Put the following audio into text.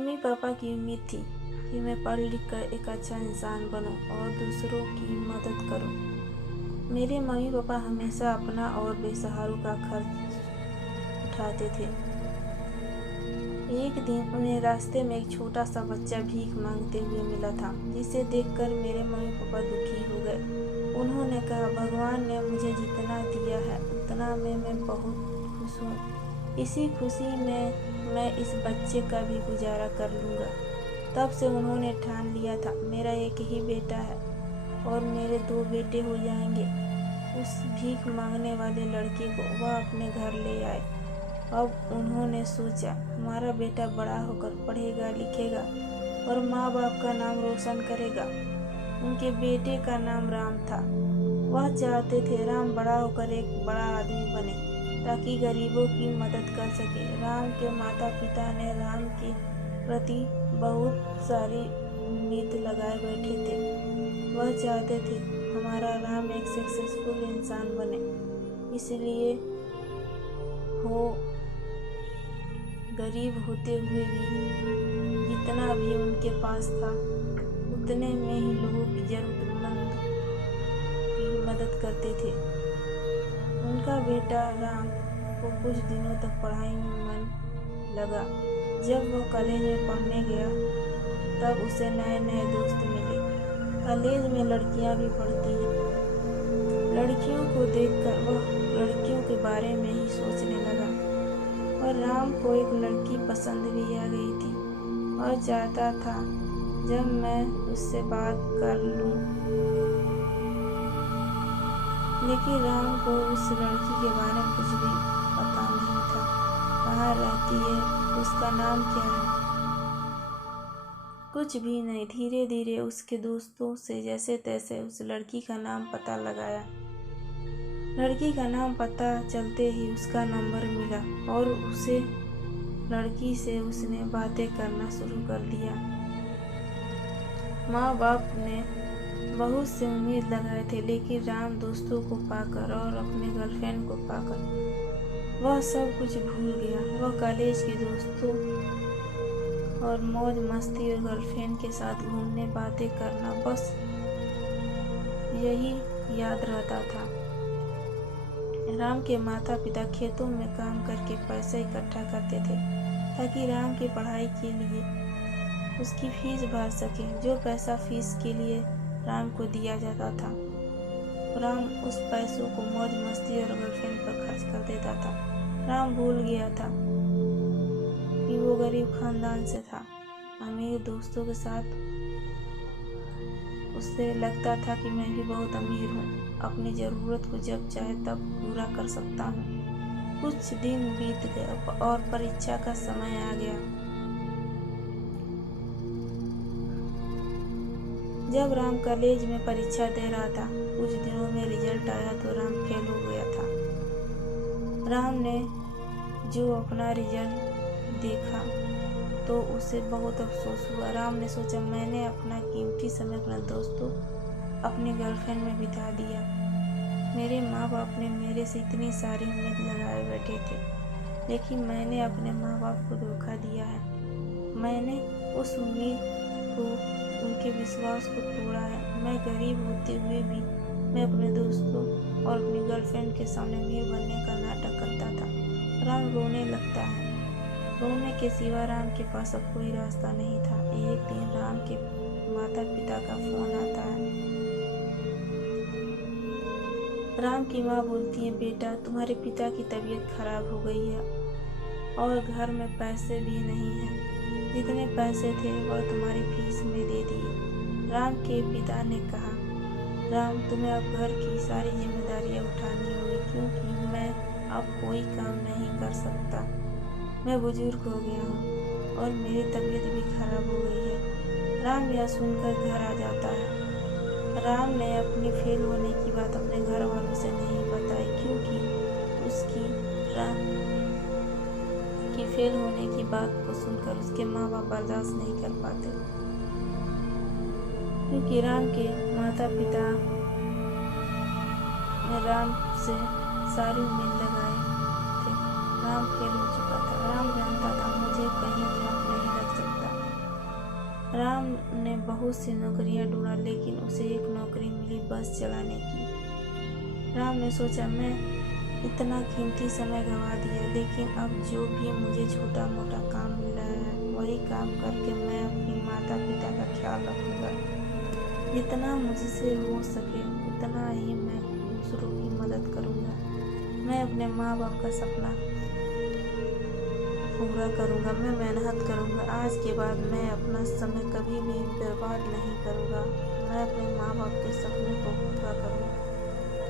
Mummy papa की उम्मीद थी कि मैं पढ़ लिख कर एक अच्छा इंसान बनूं और दूसरों की मदद करूं। मेरे मम्मी पापा हमेशा अपना और बेसहारों का खर्च उठाते थे। एक दिन उन्हें रास्ते में एक छोटा सा बच्चा भीख मांगते हुए मिला था, जिसे देखकर मेरे मम्मी पापा दुखी हो गए। उन्होंने कहा, भगवान ने मुझे जितना दिया है उतना में मैं बहुत खुश हूँ। इसी खुशी में मैं इस बच्चे का भी गुजारा कर लूँगा। तब से उन्होंने ठान लिया था, मेरा एक ही बेटा है और मेरे 2 बेटे हो जाएंगे। उस भीख मांगने वाले लड़के को वह अपने घर ले आए। अब उन्होंने सोचा, हमारा बेटा बड़ा होकर पढ़ेगा लिखेगा और माँ बाप का नाम रोशन करेगा। उनके बेटे का नाम राम था। वह चाहते थे राम बड़ा होकर एक बड़ा आदमी बने ताकि गरीबों की मदद कर सके। राम के माता पिता ने राम के प्रति बहुत सारी उम्मीद लगाए बैठे थे। वह चाहते थे हमारा राम एक सक्सेसफुल इंसान बने, इसलिए हो गरीब होते हुए भी जितना भी उनके पास था उतने में ही लोगों की जरूरतमंद की मदद करते थे। उनका बेटा राम को कुछ दिनों तक पढ़ाई में मन लगा। जब वह कॉलेज में पढ़ने गया तब उसे नए नए दोस्त मिले। कॉलेज में लड़कियां भी पढ़ती हैं। लड़कियों को देखकर वह लड़कियों के बारे में ही सोचने लगा और राम को एक लड़की पसंद भी आ गई थी और चाहता था जब मैं उससे बात कर लूं। लेकिन राम को उस लड़की के बारे में कुछ भी पता नहीं था। कहाँ रहती है, उसका नाम क्या है, कुछ भी नहीं। धीरे धीरे उसके दोस्तों से जैसे तैसे उस लड़की का नाम पता लगाया। लड़की का नाम पता चलते ही उसका नंबर मिला और उसे लड़की से उसने बातें करना शुरू कर दिया। माँ बाप ने बहुत से उम्मीद लगाए थे, लेकिन राम दोस्तों को पाकर और अपने गर्लफ्रेंड को पाकर वह सब कुछ भूल गया। वह कॉलेज के दोस्तों और मौज मस्ती और गर्लफ्रेंड के साथ घूमने बातें करना, बस यही याद रहता था। राम के माता पिता खेतों में काम करके पैसे इकट्ठा करते थे ताकि राम की पढ़ाई के लिए उसकी फीस भर सके। जो पैसा फीस के लिए राम को दिया जाता था, राम उस पैसों को मौज मस्ती और गर्लफ्रेंड पर खर्च कर देता था। राम भूल गया था कि वो गरीब खानदान से था। अमीर दोस्तों के साथ उससे लगता था कि मैं भी बहुत अमीर हूँ, अपनी ज़रूरत को जब चाहे तब पूरा कर सकता हूँ। कुछ दिन बीत गए और परीक्षा का समय आ गया। जब राम कॉलेज में परीक्षा दे रहा था, कुछ दिनों में रिजल्ट आया तो राम फेल हो गया था। राम ने जो अपना रिजल्ट देखा तो उसे बहुत अफसोस हुआ। राम ने सोचा, मैंने अपना कीमती समय अपने दोस्तों अपनी गर्लफ्रेंड में बिता दिया। मेरे माँ बाप ने मेरे से इतनी सारी उम्मीद लगाए बैठे थे, लेकिन मैंने अपने माँ बाप को धोखा दिया है। मैंने उस उम्मीद को, उनके विश्वास को तोड़ा है। मैं गरीब होते हुए भी मैं अपने दोस्तों और अपनी गर्लफ्रेंड के सामने अमीर बनने का नाटक करता था। राम रोने लगता है। रोने के सिवा राम के पास अब कोई रास्ता नहीं था। एक दिन राम के माता पिता का फोन आता है। राम की माँ बोलती है, बेटा तुम्हारे पिता की तबीयत खराब हो गई है और घर में पैसे भी नहीं हैं। जितने पैसे थे वह तुम्हारी फीस में दे दिए। राम के पिता ने कहा, राम तुम्हें अब घर की सारी जिम्मेदारियां उठानी होगी, क्योंकि मैं अब कोई काम नहीं कर सकता। मैं बुजुर्ग हो गया हूँ और मेरी तबीयत भी खराब हो गई है। राम यह सुनकर घर आ जाता है। राम ने अपनी फेल होने की बात अपने घर वालों से नहीं बताई, क्योंकि उसकी राम की फेल होने की बात को सुनकर उसके माँ बाप बर्दाश्त नहीं कर पाते, क्योंकि राम के माता पिता ने राम से सारी उम्मीद लगाए थे। राम फेल हो चुका था। राम जानता था मुझे कहीं जॉब नहीं लग सकता। राम ने बहुत सी नौकरियां ढूंढा लेकिन उसे एक नौकरी मिली बस चलाने की। राम ने सोचा मैं इतना कीमती समय गंवा दिया, लेकिन अब जो भी मुझे छोटा मोटा काम मिला है वही काम करके मैं अपनी माता पिता का ख्याल रखूंगा। जितना मुझसे हो सके उतना ही मैं दूसरों की मदद करूंगा। मैं अपने माँ बाप का सपना पूरा करूंगा। मैं मेहनत करूंगा। आज के बाद मैं अपना समय कभी भी बर्बाद नहीं करूंगा। मैं अपने माँ बाप के सपने को पूरा करूंगा।